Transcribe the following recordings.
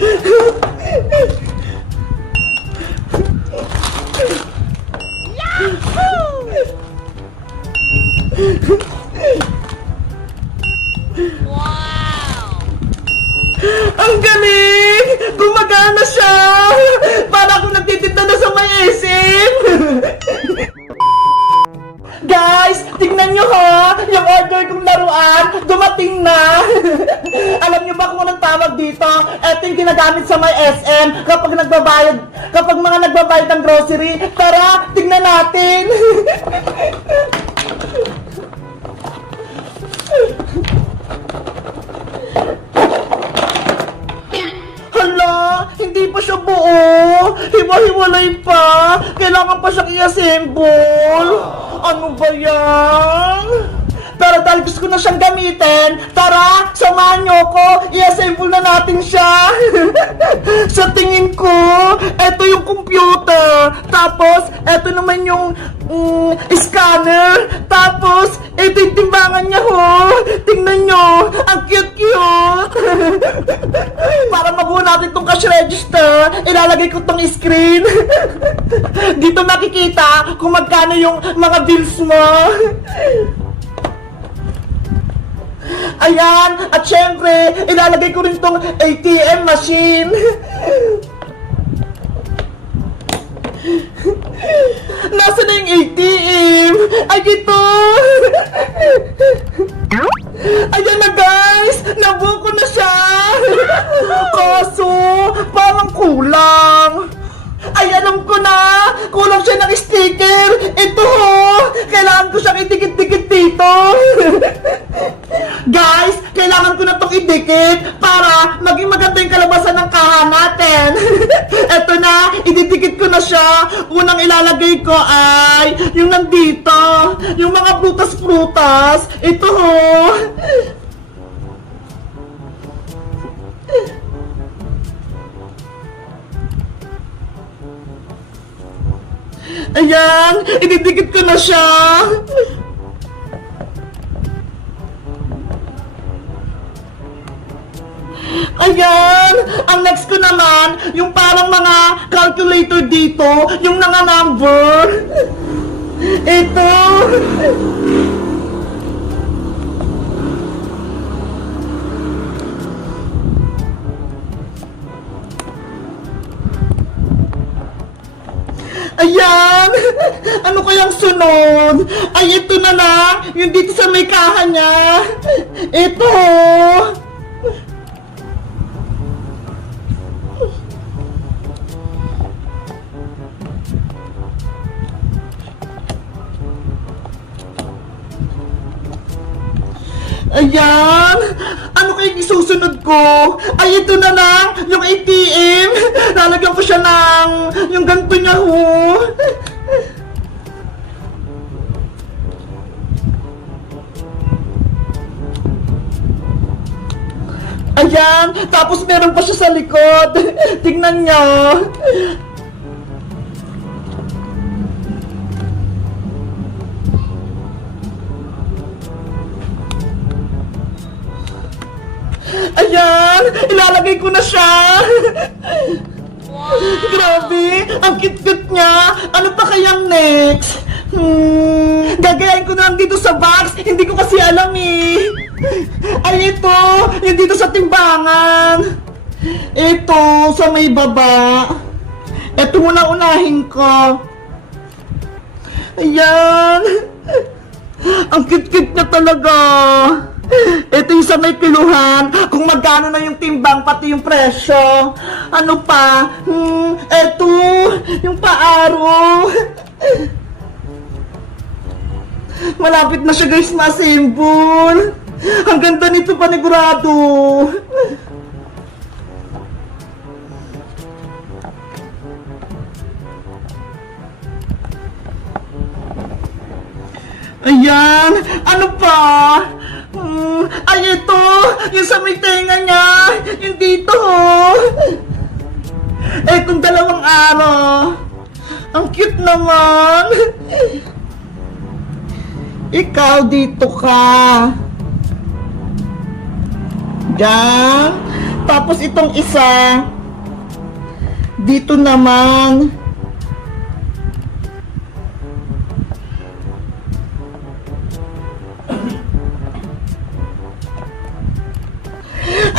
Wow! Ang galing! Gumagana siya! Para akong nagtitinda na sa may SM! Guys, tingnan nyo ha! Yung order kong laruan, dumating na! Alam nyo ba kung anong tawag dito? Ito yung ginagamit sa may SM kapag mga nagbabayad ng grocery. Tara, tingnan natin! Hala, hindi pa siya buo. Hiwa-hiwalay pa. Kailangan pa siyang i-assemble. Ano ba yan? Pero dahil gusto ko na siyang gamitin, tara, samahan niyo ko. I-assemble na natin siya. Sa tingin ko, eto yung computer. Tapos, eto naman yung scanner. Tapos, eto yung timbangan niya ho. Tingnan nyo, ang cute-cute. Para mabuo natin itong cash register, ilalagay ko itong screen. Dito makikita kung magkano yung mga bills mo. Ayan, at syempre, ilalagay ko rin itong ATM machine. Nasaan na yung ATM? Ay, ito! Ayan na guys! Nabuo ko na siya! Kaso, parang kulang. Ay, alam ko na! Kulang siya ng sticker! Ito ho! Kailangan ko siyang idikit-dikit dito! Guys, kailangan ko na itong idikit para maging maganda yung kalabasan ng kaha natin. Eto na, ididikit ko na siya. Unang ilalagay ko ay yung nandito. Yung mga prutas-prutas. Ito ho. Ayan, ididikit ko na siya. Ayan! Ang next ko naman, yung parang mga calculator dito, yung mga number. Ito. Ayan! Ano kayang sunod? Ay, ito na lang! Yung dito sa may kaha niya! Ito! Ayan! Ano kayang isusunod ko? Ay, ito na lang! Yung ATM! Lalagyan ko siya ng yung ganito niya ho! Ayan! Tapos meron pa siya sa likod! Tingnan niyo! Ayan! Ilalagay ko na siya! Wow! Grabe! Ang cute-cute niya! Ano pa kayang next? Gagayain ko na lang dito sa box! Hindi ko kasi alam eh! Ay, ito! Yung dito sa timbangan! Ito, sa may baba! Ito muna unahin ko! Ayan! Ang cute-cute niya talaga! Ito yung sa may piluhan, kung magkano na yung timbang, pati yung presyo. Ano pa? Ito, yung paaro. Malapit na siya guys, ma-assemble. Ang ganda nito, panigurado. Ayan, ano pa? Ay, ito! Yung sa may tenga niya! Yung dito! Etong dalawang araw! Ang cute naman! Ikaw, dito ka! Diyan! Tapos itong isa, dito naman.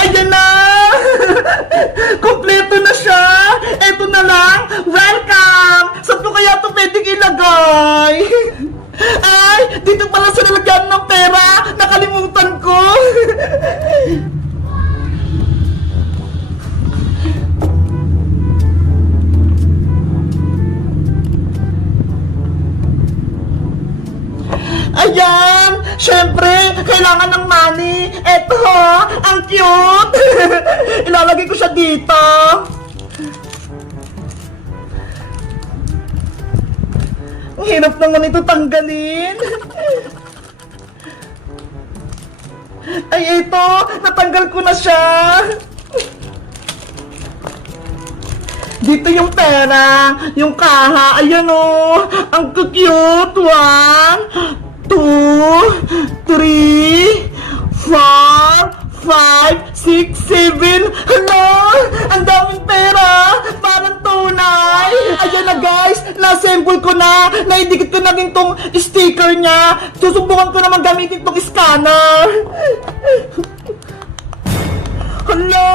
Ayan na! Kompleto na siya! Eto na lang! Welcome! Saan ko kaya ito pwedeng ilagay? Ay! Dito pala sa nilagyan ng pera! Nakalimutan ko! Ayan! Siyempre, kailangan ng money! Eto ha! Ang cute! Ilalagay ko siya dito! Ang hirap naman ito tanggalin! Ay, ito! Natanggal ko na siya! Dito yung pera, yung kaha, ayan o! Ang cute! 1, 2, 3, 4, 5, 6, 7. Hala! Ang daming pera! Parang tunay! Ayan na guys! Na-assemble ko na! Naidikit ko na din tong sticker niya! Susubukan ko naman gamitin tong scanner! Hala!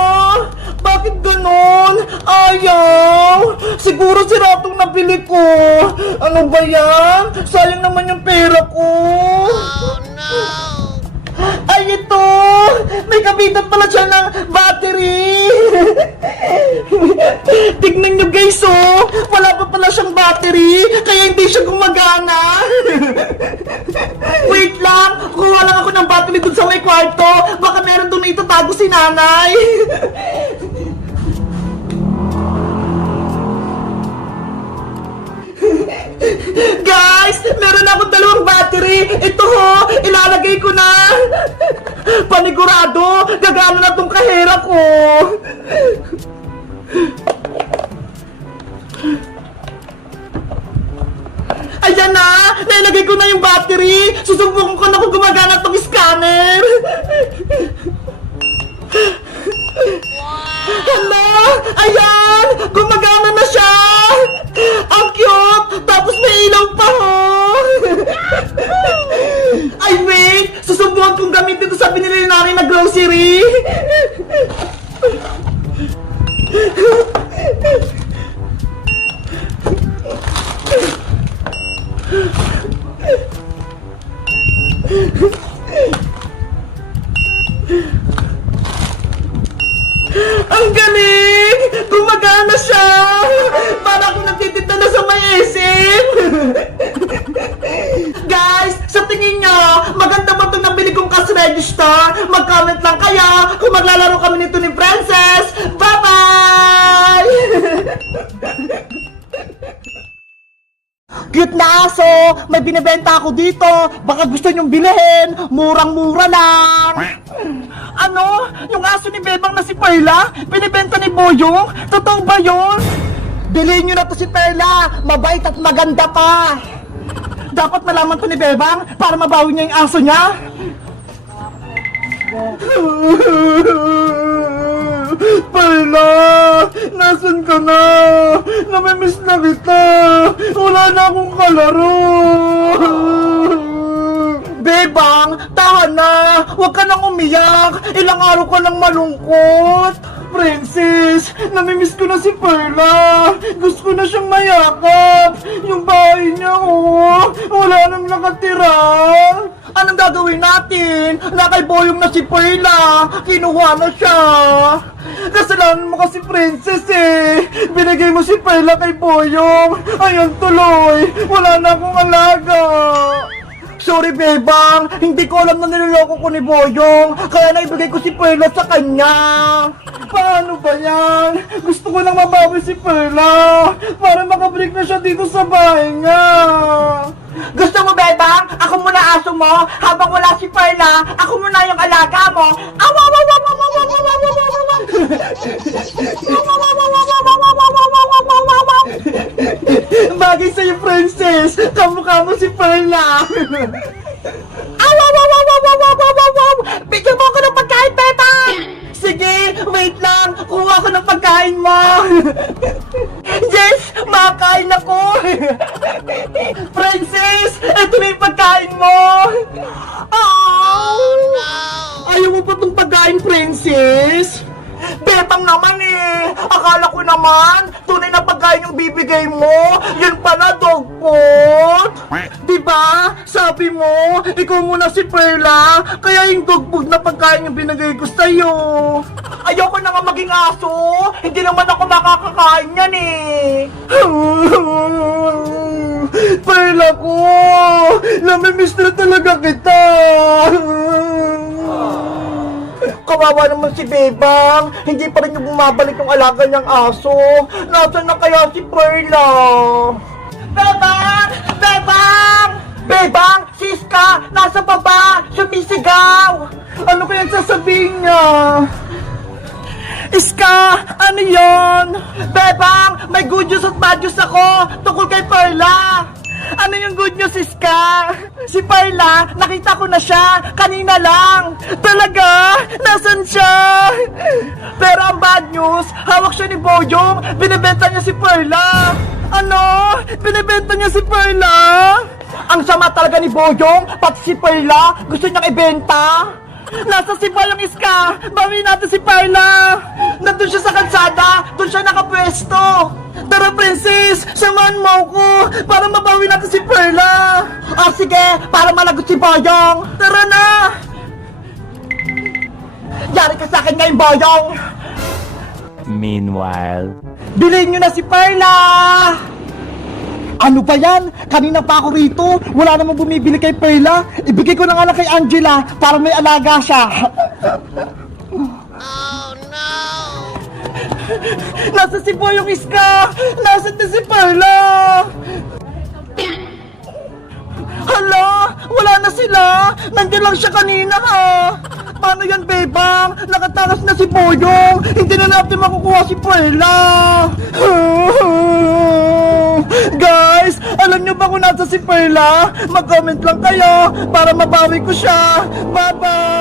Bakit ganon? Ayaw! Siguro sira itong nabili ko! Ano ba yan? Sayang naman yung pera ko! Oh no! Ay, ito! May kabitan pala siya ng battery! Tignan nyo guys, oh! Wala pa pala siyang battery, kaya hindi siya gumagana! Wait lang! Kuha lang ako ng battery dun sa may kwarto! Baka meron dun itatago si nanay! Guys! Meron akong dalawang battery! Ito ho! Ilalagay ko na! Panigurado! Gagana na tong kahera ko! Ayan na! Nailagay ko na yung battery! Susubukan ko na kung gumagana tong scanner! Hala! Ayan! Gumagana na siya! Ang cute! Tapos may ilaw pa ho! Ay wait! Susubukan kong gamitin ito sa binili namin na grocery! Ang galing! Gumagana siya! Para akong nagtitinda na sa may SM! Guys, sa tingin nyo, maganda ba itong nabili kong cash register? Mag-comment lang kayo kung maglalaro kami nito ni Princess! Bye-bye! Cute na aso! May binibenta ako dito! Baka gusto nyong bilhin! Murang-mura lang! Ano? Yung aso ni Bebang na si Perla? Binibenta ni Boyong? Totoo ba yun? Bilhin nyo na to si Perla! Mabait at maganda pa! Dapat malaman to ni Bebang para mabawi niya yung aso niya! Perla! Nasaan ka na? Namimiss na kita! Wala na akong kalaro! Bebang! Tahan na! Huwag ka nang umiyak! Ilang araw ka nang malungkot! Princess! Namimiss ko na si Perla! Gusto ko na siyang mayakap! Yung bahay niya, oh! Wala nang nakatira! Anong gagawin natin? Nakay Boyong na si Perla! Kinuha na siya! Kasalanan mo kasi Princess eh! Binigay mo si Perla kay Boyong! Ayan tuloy! Wala na akong alaga! Sorry, Bebang! Hindi ko alam na niloloko ko ni Boyong! Kaya naibigay ko si Perla sa kanya! Paano ba yan? Gusto ko lang mabawi si Perla! Para makabalik na siya dito sa bahay nga! Gusto mo, Bebang? Ako muna aso mo! Habang wala si Perla, ako muna yung alaga mo! Bagay sa'yo, Princess! Kamukha mo si Perla! Bigyan mo ako ng pagkain, Bebang! Sige, wait lang! pagkain mo! Yes! Makakain ako! Princess! Ito na yung pagkain mo! Oh, no! Ayaw mo pa itong pagkain, Princess? Bebang naman eh! Akala ko naman, tunay na pagkain yung bibigay mo! Yun pala, dog food! Diba? Sabi mo, ikaw muna si Perla, kaya yung dog food na pagkain yung binigay ko sa'yo! Ayoko na nga maging aso! Hindi naman ako makakakain yan eh! Perla ko! Namimiss na talaga kita! Kawawa naman si Bebang. Hindi pa rin yung bumabalik yung alaga niyang aso. Nasaan na kaya si Perla? Bebang! Bebang! Bebang! Siska! Nasa baba! Sumisigaw! Ano kaya sasabihin niya? Iska! Ano yon? Bebang! May good news at bad news ako tungkol kay Perla! Ano yung good news, Iska? Si Perla, nakita ko na siya kanina lang. Talaga? Nasaan siya? Pero ang bad news, hawak siya ni Boyong. Binibenta niya si Perla. Ano? Binibenta niya si Perla? Ang sama talaga ni Boyong, pati si Perla, gusto niyang ibenta. Nasa si Boyong, Iska. Bawiin natin si Perla. Nandun siya sa kalsada, doon siya nakapwesto. Tara, Princess! Samahan mo ko para mabawi natin si Perla! Ah, sige! Para malagot si Boyong! Tara na! Yari ka sa akin ngayon, Boyong! Meanwhile, Bilhin nyo na si Perla! Ano ba yan? Kanina pa ako rito. Wala namang bumibili kay Perla. Ibigay ko na nga lang kay Angela para may alaga siya. Oh no! Nasa si Boyong, Iska! Nasaan na si Perla? Hala! Wala na sila! Nandiyan lang siya kanina, ha! Paano yan, Bebang? Nakatakas na si Boyong! Hindi na natin makukuha si Perla! Guys! Alam niyo ba kung nasa si Perla? Mag-comment lang kayo para mabawi ko siya! Bye-bye!